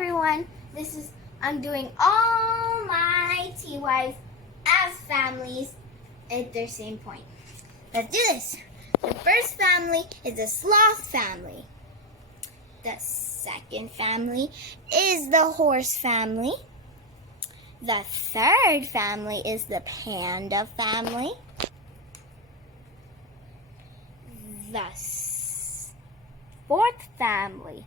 everyone. I'm doing all my TYs as families at their same point. Let's do this. The first family is the sloth family. The second family is the horse family. The third family is the panda family. The fourth family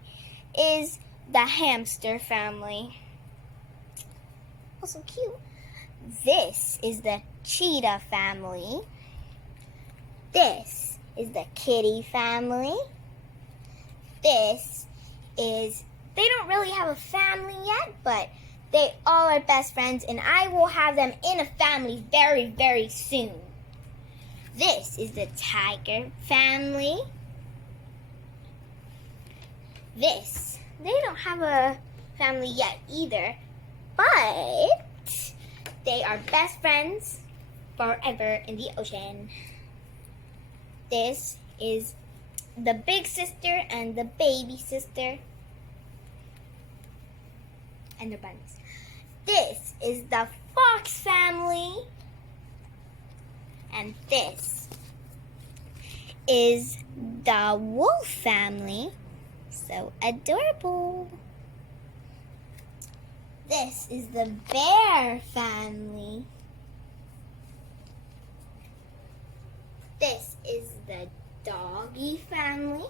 is the hamster family. Oh, so cute. This is the cheetah family. This is the kitty family. They don't really have a family yet, but they all are best friends, and I will have them in a family very, very soon. This is the tiger family. They don't have a family yet either, but they are best friends forever in the ocean. This is the big sister and the baby sister and their bunnies. This is the fox family. And this is the wolf family. So adorable. This is the bear family. This is the doggy family.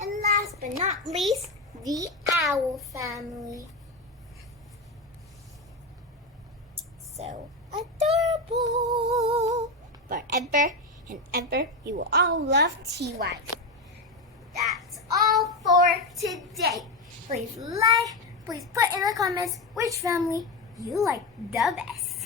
And last but not least, the owl family. So adorable. Forever and ever, you will all love TY. That's all for today. Please put in the comments which family you like the best.